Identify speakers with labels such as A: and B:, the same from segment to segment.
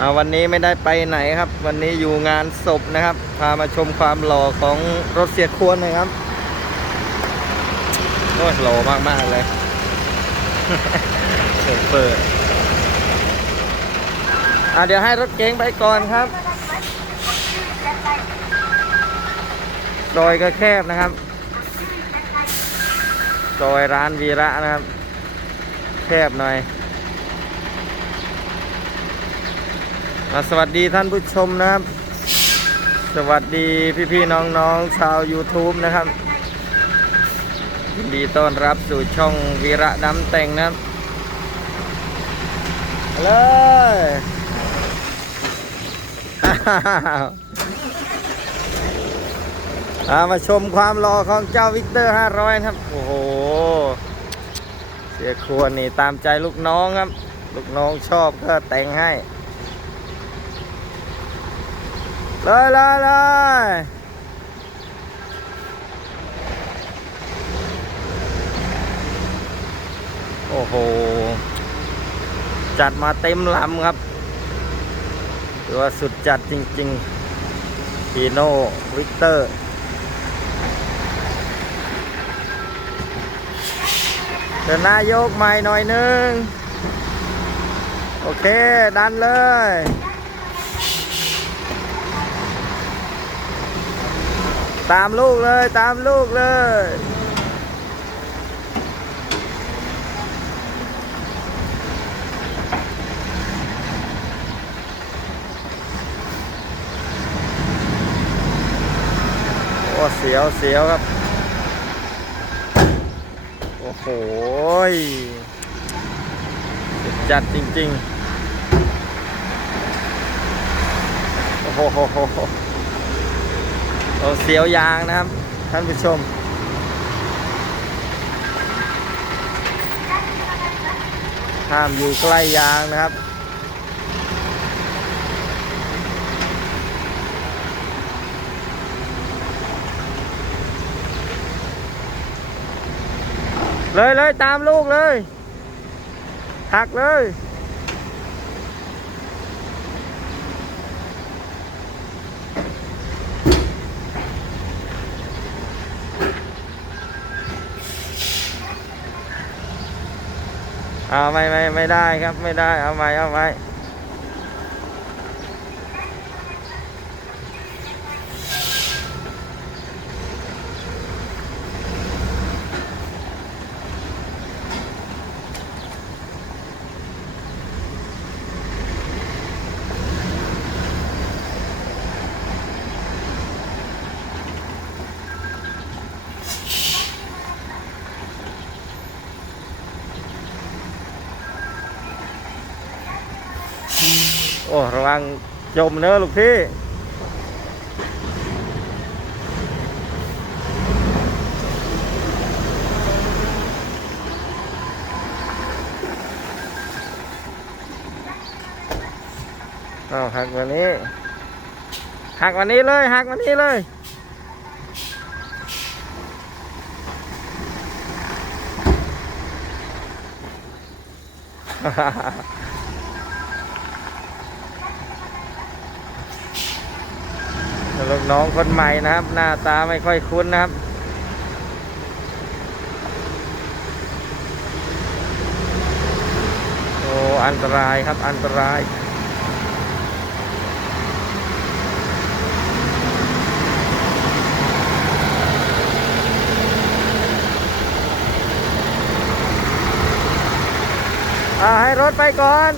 A: เอาวันนี้ไม่ได้ไปไหนครับ วันนี้อยู่งานศพนะครับ พามาชมความหล่อของรถเสียควรนะครับโอ้หล่อมากๆเลยเปิดเปิดอะเดี๋ยวให้รถเก๋งไปก่อนครับซอยก็แคบนะครับซอยร้านวีระนะครับ แคบหน่อยอะ สวัสดีท่านผู้ชมนะครับ สวัสดีพี่ๆน้องๆชาว YouTube นะครับยินดีต้อนรับสู่ช่องวีระน้ำแต่งนะครับเอาเลยอามาชมความรอของเจ้าวิกเตอร์ 500 ครับ โอ้โห เสียครัวนี่ตามใจลูกน้องครับ ลูกน้องชอบก็แต่งให้ เลยเลยเลยโอ้โห จัดมาเต็มลำครับถือว่าสุดจัดจริงๆพีโน่วิกเตอร์เดินหน้าโยกใหม่หน่อยนึง โอเค ดันเลย ตามลูกเลยตามลูกเลย โอ้เสียวเสียวครับ โอ้โหจัดจริง ๆ โอ้โห โอ้เสียวยางนะครับ ท่านผู้ชม ห้ามอยู่ใกล้ยางนะครับเลยเลยตามลูกเลยหักเลย เอาไม่ไม่ไม่ได้ครับไม่ได้เอาไม่เอาไม่ โอ้ระวังจมเนอะลูกพี่เอาหักวันนี้หักวันนี้เลยหักวันนี้เลย ลูกน้องคนใหม่นะครับ หน้าตาไม่ค่อยคุ้นนะครับโอ้อันตรายครับอันตรายอ่าให้รถไปก่อน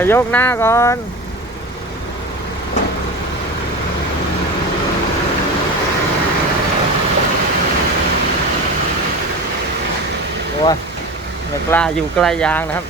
A: จะยกหน้าก่อน โอ้ยไม่กล้าอยู่ใกล้ยางนะครับ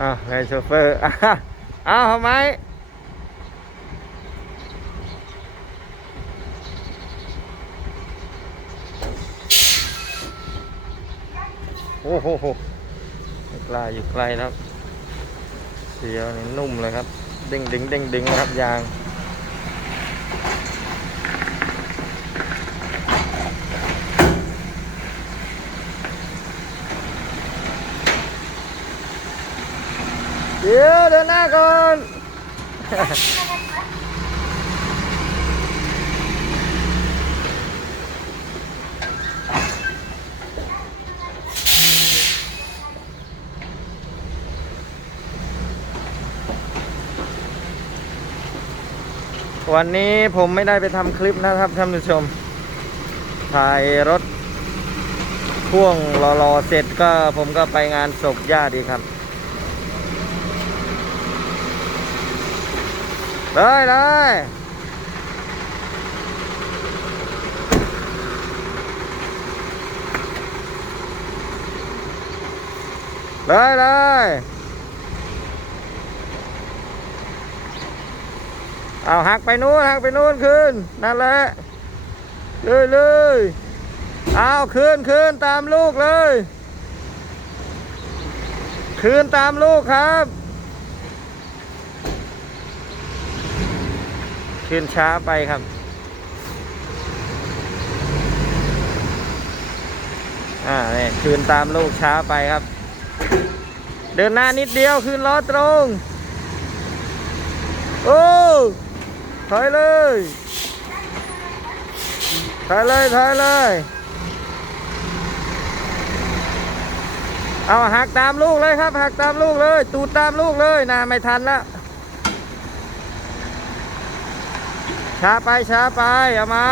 A: อ้าวไงโชเฟอร์อ้าวอ้าวทำไมโอ้โหไกล้าอยู่ไกลนะครับ เสียวนี่นุ่มเลยครับ เด้งดึงเด้งดึงนะครับยาง เดี๋ยวเดินหน้าก่อนวันนี้ผมไม่ได้ไปทำคลิปนะครับท่านผู้ชม ถ่ายรถพ่วงรอๆเสร็จก็ผมก็ไปงานศพญาติครับ เลยเลยเลยเลยเอาหักไปนู้นหักไปนู้นขึ้น นั่นแหละเลยเลยเอาขึ้นขึ้นตามลูกเลย คืนตามลูกครับ คืนช้าไปครับอ่าเนี่ยคืนตามลูกช้าไปครับ เดินหน้านิดเดียวคืนล้อตรง โอ้ถอยเลยถอยเลยถอยเลยเอาหักตามลูกเลยครับหักตามลูกเลย ตูดตามลูกเลยนะไม่ทันแล้ว ช้าไปช้าไปเอาไม้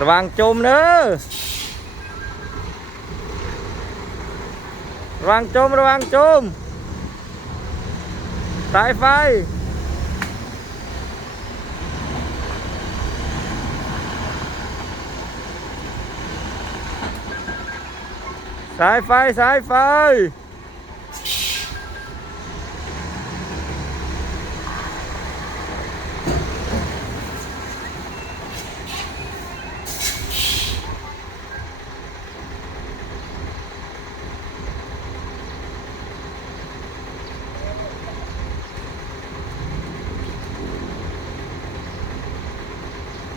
A: ระวังจมเนอะระวังจมระวังจมสายไฟ สายไฟสายไฟ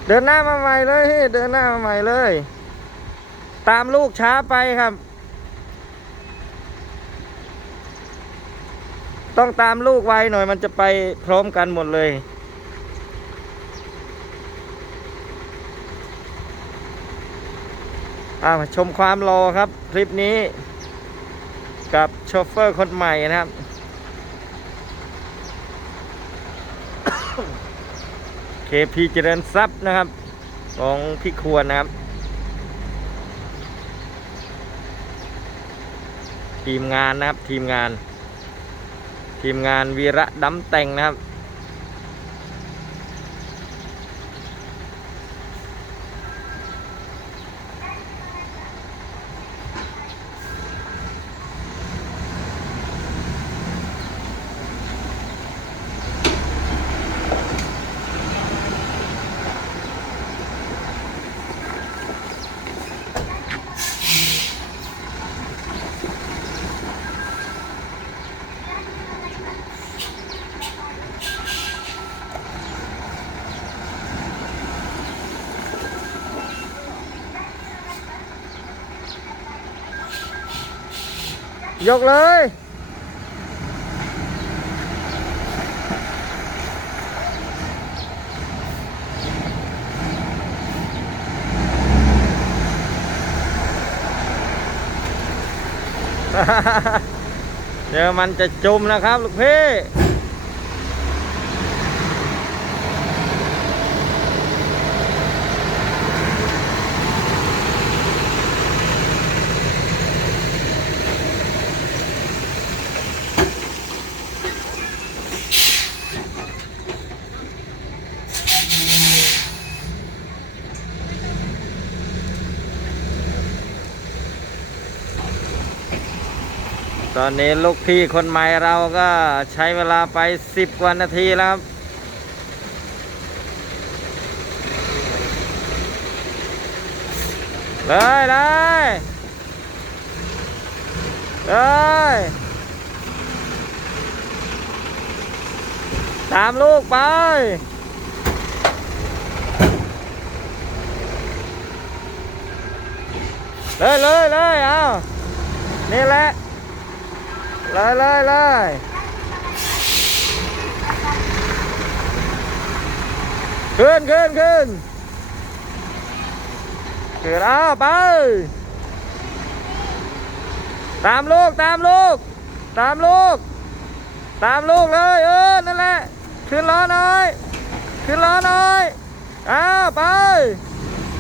A: เดินหน้ามาใหม่เลย เดินหน้ามาใหม่เลย ตามลูกช้าไปครับ ต้องตามลูกไวหน่อยมันจะไปพร้อมกันหมดเลย อ่าชมความรอครับ คลิปนี้ กับโชเฟอร์คนใหม่นะครับเคพีเจริญทรัพย์นะครับ ของพี่ควรนะครับ ทีมงานนะครับทีมงาน ทีมงานวีระดำแต่งนะครับ ยกเลย เดี๋ยวมันจะจมนะครับ ลูกพี่ ตอนนี้ลูกพี่คนใหม่เราก็ใช้เวลาไปสิบกว่านาทีแล้วครับเลยเลยเลยตามลูกไปเลยเลยเลยเอานี่แหละ เลยเลยเลยขึ้นขึ้นขึ้นขึ้นเอาไป ตามลูกตามลูก ตามลูก ตามลูกเลยเออนั่นแหละ ขึ้นล้อหน่อย ขึ้นล้อหน่อยเอาไป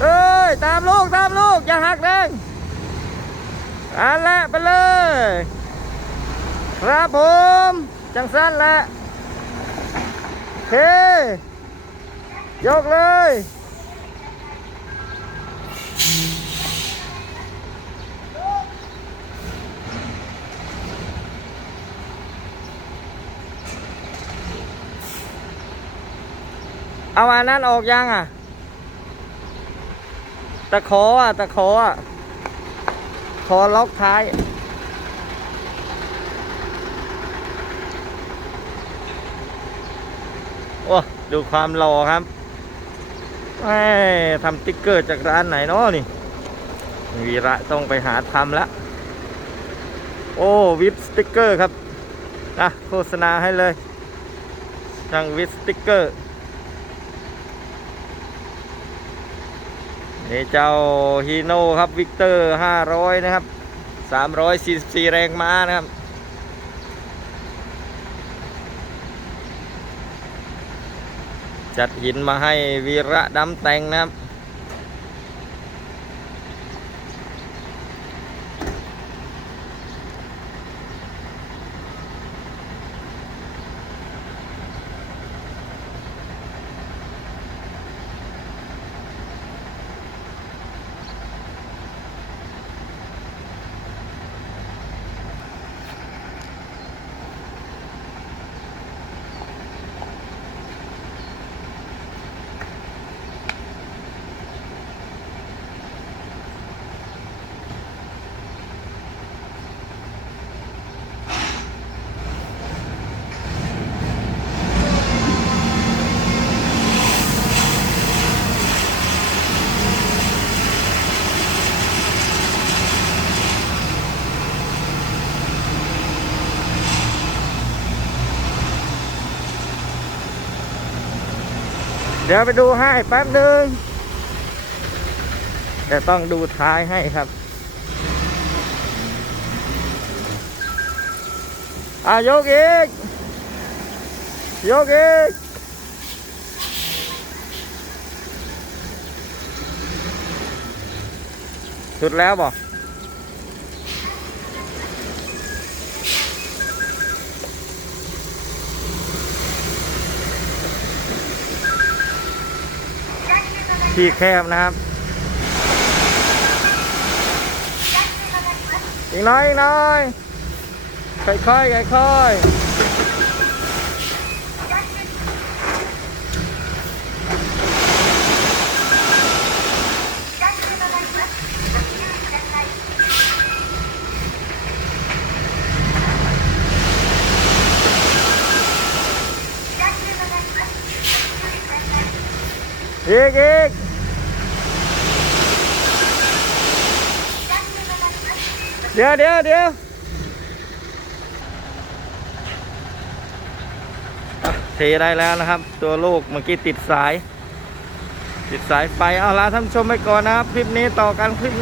A: เอ้ย ตามลูก ตามลูก อย่าหักแรงอันละไปเลย ครับผม จังสั้นแหละเคยกเลย เอาอันนั้นออกยังอะ ตะขออะ ตะขออะ ขอล็อกท้าย โอ้ดูความหล่อครับแหม่ทำติ๊กเกอร์จากร้านไหนเนาะนี่วีระต้องไปหาทำล้วโอ้วิปสติ๊กเกอร์ครับนะโฆษณาให้เลยช่างวิปสติ๊กเกอร์นี่เจ้าฮีโน่ครับวิกเตอร์ 500 นะครับ 344 แรงม้านะครับ จัดหินมาให้วีระดำแต่งนะครับ เดี๋ยวไปดูให้แป๊บหนึ่งแต่ต้องดูท้ายให้ครับอะยกอีกยกอีกสุดแล้วบอก ที่แคบนะครับ อีกน้อยอีกน้อย ค่อยๆค่อยๆอีกอีก เดี๋ยวเดี๋ยวเดี๋ยวเทได้แล้วนะครับ ตัวลูกเมื่อกี้ติดสาย ติดสายไปเอาละท่านชมไปก่อนนะครับ คลิปนี้ต่อกันคลิป